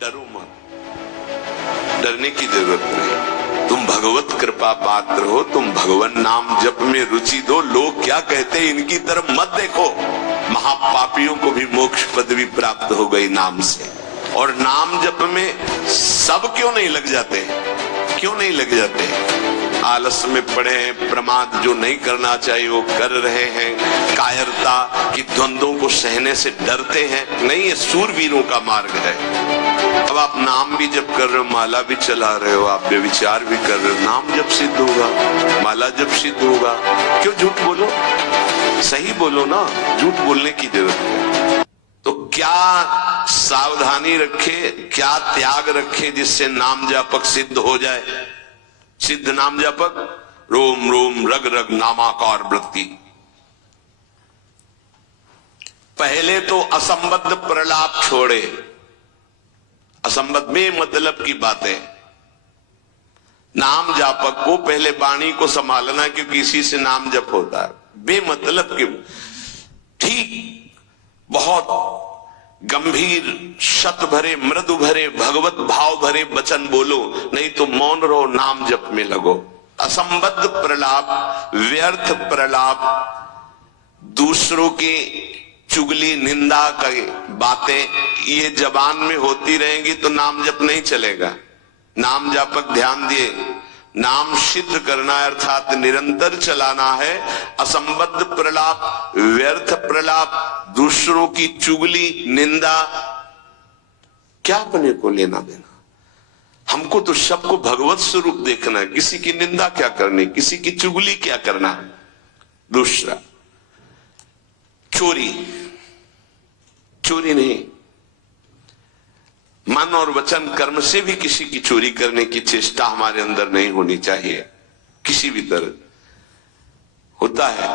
डरो मत, डरने की जरूरत नहीं। तुम भगवत कृपा पात्र हो, तुम भगवान नाम जप में रुचि दो। लोग क्या कहते हैं इनकी तरफ मत देखो। महापापियों को भी मोक्ष पदवी प्राप्त हो गई नाम से। और नाम जप में सब क्यों नहीं लग जाते? क्यों नहीं लग जाते? आलस में पड़े हैं, प्रमाद जो नहीं करना चाहिए वो कर रहे हैं, कायरता की द्वंद्वों को सहने से डरते हैं। नहीं, ये सूरवीरों का मार्ग है। अब आप नाम भी जप कर रहे हो, माला भी चला रहे हो, आप व्यभिचार भी कर रहे हो, नाम जब सिद्ध होगा, माला जब सिद्ध होगा। क्यों झूठ बोलो? सही बोलो ना, झूठ बोलने की जरूरत है। तो क्या सावधानी रखे, क्या त्याग रखे जिससे नाम जापक सिद्ध हो जाए? सिद्ध नाम जापक रोम रोम रग रग नामाकार वृत्ति। पहले तो असंबद्ध प्रलाप छोड़े। असंबद्ध में मतलब की बातें। नाम जापक को पहले वाणी को संभालना, क्योंकि इसी से नाम जप होता है। बेमतलब के ठीक बहुत गंभीर शत भरे मृदु भरे भगवत भाव भरे वचन बोलो, नहीं तो मौन रहो, नाम जप में लगो। असंबद्ध प्रलाप, व्यर्थ प्रलाप, दूसरों की चुगली निंदा की बातें ये जबान में होती रहेंगी तो नाम जप नहीं चलेगा। नाम जापक ध्यान दिए, नाम सिद्ध करना है, अर्थात निरंतर चलाना है। असंबद्ध प्रलाप, व्यर्थ प्रलाप, दूसरों की चुगली निंदा, क्या अपने को लेना देना? हमको तो सबको भगवत स्वरूप देखना है। किसी की निंदा क्या करनी, किसी की चुगली क्या करना। दूसरा, चोरी, चोरी नहीं, मन और वचन कर्म से भी किसी की चोरी करने की चेष्टा हमारे अंदर नहीं होनी चाहिए। किसी भी तरह होता है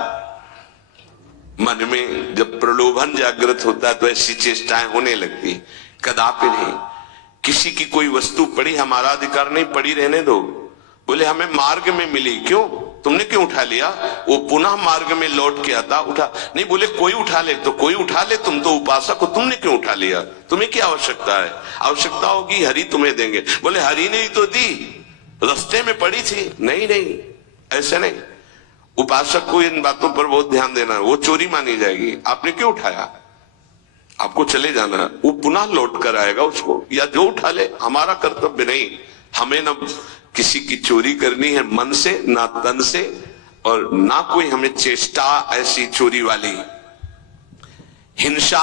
मन में, जब प्रलोभन जागृत होता है तो ऐसी चेष्टाएं होने लगती। कदापि नहीं। किसी की कोई वस्तु पड़ी, हमारा अधिकार नहीं, पड़ी रहने दो। बोले हमें मार्ग में मिली, क्यों? तुमने क्यों उठा लिया? वो पुनः मार्ग में लौट के आता, उठा नहीं। बोले कोई उठा ले, तो कोई उठा ले, तुम तो उपासक हो, तुमने क्यों उठा लिया? तुम्हें क्या आवश्यकता है? आवश्यकता होगी हरि तुम्हें देंगे। बोले हरि ने ही तो दी, रास्ते में पड़ी थी। नहीं नहीं, ऐसे नहीं। उपासक को इन बातों पर बहुत ध्यान देना है। वो चोरी मानी जाएगी। आपने क्यों उठाया? आपको चले जाना है, वो पुनः लौट कर आएगा उसको, या जो उठा ले। हमारा कर्तव्य नहीं, हमें न किसी की चोरी करनी है मन से, ना तन से, और ना कोई हमें चेष्टा ऐसी चोरी वाली। हिंसा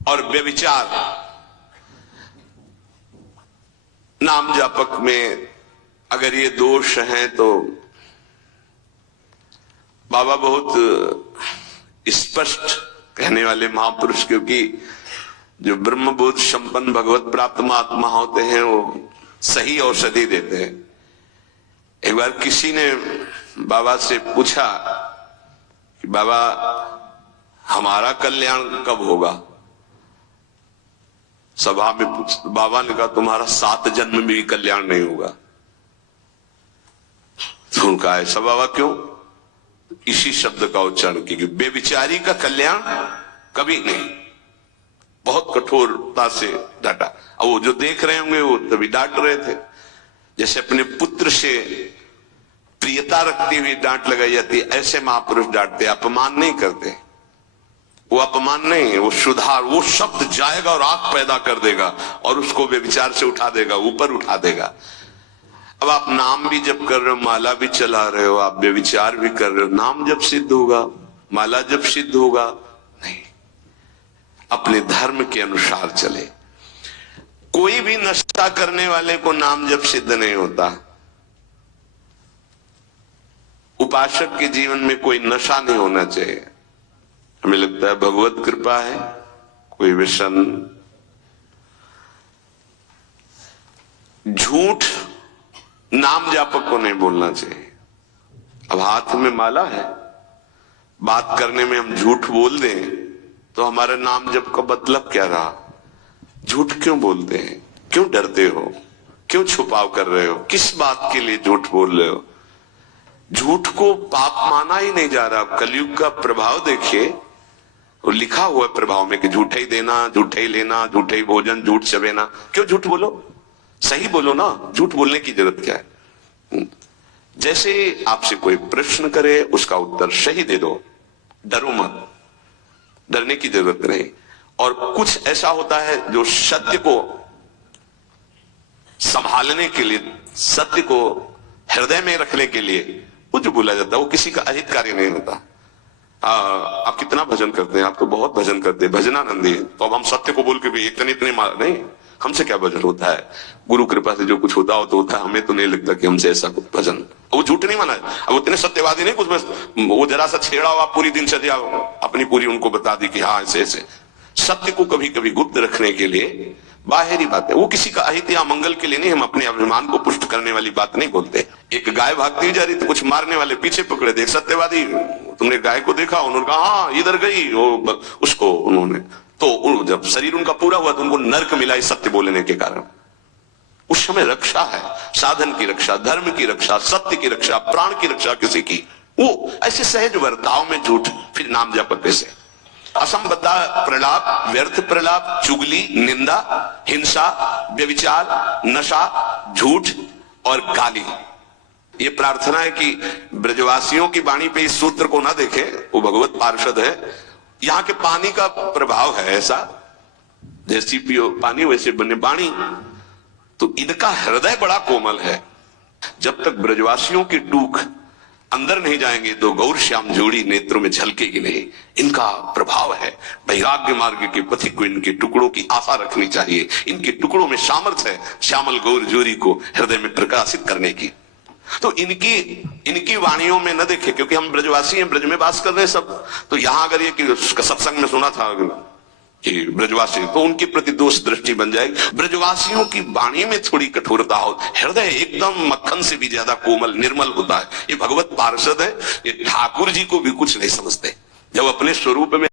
और व्यभिचार नाम जापक में अगर ये दोष हैं तो बाबा बहुत स्पष्ट कहने वाले महापुरुष, क्योंकि जो ब्रह्मबोध संपन्न भगवत प्राप्त महात्मा होते हैं वो सही औषधि देते हैं। एक बार किसी ने बाबा से पूछा कि बाबा हमारा कल्याण कब होगा? सभा में पूछा, बाबा ने कहा तुम्हारा 7 जन्म में भी कल्याण नहीं होगा। तो उनका ऐसा बाबा क्यों? इसी शब्द का उच्चारण किया, बेविचारी का कल्याण कभी नहीं। बहुत कठोरता से डांटा। अब वो जो देख रहे होंगे वो तभी डांट रहे थे। जैसे अपने पुत्र से प्रियता रखती हुई डांट लगाई जाती है, ऐसे महापुरुष डांटते, अपमान नहीं करते। वो अपमान नहीं है, वो सुधार, वो शब्द जाएगा और आग पैदा कर देगा और उसको व्यभिचार से उठा देगा, ऊपर उठा देगा। अब आप नाम भी जप कर रहे हो, माला भी चला रहे हो, आप व्यभिचार भी कर रहे हो, नाम जब सिद्ध होगा, माला जब सिद्ध होगा? नहीं। अपने धर्म के अनुसार चले। कोई भी नशा करने वाले को नाम जब सिद्ध नहीं होता। उपासक के जीवन में कोई नशा नहीं होना चाहिए। हमें लगता है भगवत कृपा है, कोई व्यसन, झूठ नाम जापक को नहीं बोलना चाहिए। अब हाथ में माला है, बात करने में हम झूठ बोल दें तो हमारे नाम जप का मतलब क्या रहा? झूठ क्यों बोलते हैं? क्यों डरते हो? क्यों छुपाव कर रहे हो? किस बात के लिए झूठ बोल रहे हो? झूठ को पाप माना ही नहीं जा रहा। कलयुग का प्रभाव देखिए, वो लिखा हुआ है प्रभाव में कि झूठे ही देना, झूठे ही लेना, झूठे ही भोजन, झूठ चबेना। क्यों झूठ बोलो, सही बोलो ना, झूठ बोलने की जरूरत क्या है। जैसे आपसे कोई प्रश्न करे उसका उत्तर सही दे दो, डरो मत, डरने की जरूरत नहीं। और कुछ ऐसा होता है जो सत्य को संभालने के लिए, सत्य को हृदय में रखने के लिए वो जो बोला जाता है वो किसी का अहित कार्य नहीं होता। आप कितना भजन करते हैं, आप तो बहुत भजन करते हैं, भजनानंदी। तो अब हम सत्य को बोल के भी इतने नहीं, हमसे क्या भजन होता है, गुरु कृपा से जो कुछ होता हो तो होता है। हमें तो नहीं लगता कि हमसे ऐसा कुछ भजन, वो झूठ नहीं माना है। अब उतने सत्यवादी नहीं कुछ, बस वो जरा सा छेड़ा हुआ पूरी दिनचर्या अपनी पूरी उनको बता दी कि हाँ ऐसे ऐसे। सत्य को कभी कभी गुप्त रखने के लिए बाहरी बात है, वो किसी का अहित या मंगल के लिए नहीं। हम अपने अभिमान को पुष्ट करने वाली बात नहीं बोलते। एक गाय भागती जा रही तो कुछ मारने वाले पीछे पकड़े थे, सत्यवादी, तुमने गाय को देखा? उन्होंने कहा हाँ इधर गई, उसको उन्होंने तो जब शरीर उनका पूरा हुआ तो उनको नर्क मिला इस सत्य बोलने के कारण। उस समय रक्षा है, साधन की रक्षा, धर्म की रक्षा, सत्य की रक्षा, प्राण की रक्षा किसी की। वो ऐसे सहज वर्ताव में झूठ, फिर नाम जप कैसे, असंबद्धा प्रलाप, व्यर्थ प्रलाप, चुगली, निंदा, हिंसा, व्यभिचार, नशा, झूठ और गाली। ये प्रार्थना है कि ब्रजवासियों की वाणी पे इस सूत्र को ना देखें, वो भगवत पार्षद है। यहाँ के पानी का प्रभाव है ऐसा, जैसी पियो पानी वैसे बने वाणी। तो इनका हृदय बड़ा कोमल है। जब तक ब्रजवासियों की टूक अंदर नहीं जाएंगे तो गौर श्याम जोड़ी नेत्रों में झलकेगी नहीं। इनका प्रभाव है। वैराग्य मार्ग के पथिक को इनके टुकड़ों की आशा रखनी चाहिए। इनके टुकड़ों में सामर्थ्य है श्यामल गौर जोड़ी को हृदय में प्रकाशित करने की। तो इनकी वाणियों में न देखे, क्योंकि हम ब्रजवासी हैं, ब्रज में वास कर रहे हैं सब। तो यहां अगर ये कि सत्संग में सुना था कि ब्रजवासी, तो उनके प्रति दोष दृष्टि बन जाएगी। ब्रजवासियों की वाणी में थोड़ी कठोरता हो, हृदय एकदम मक्खन से भी ज्यादा कोमल निर्मल होता है। ये भगवत पार्षद है, ये ठाकुर जी को भी कुछ नहीं समझते। जब अपने स्वरूप में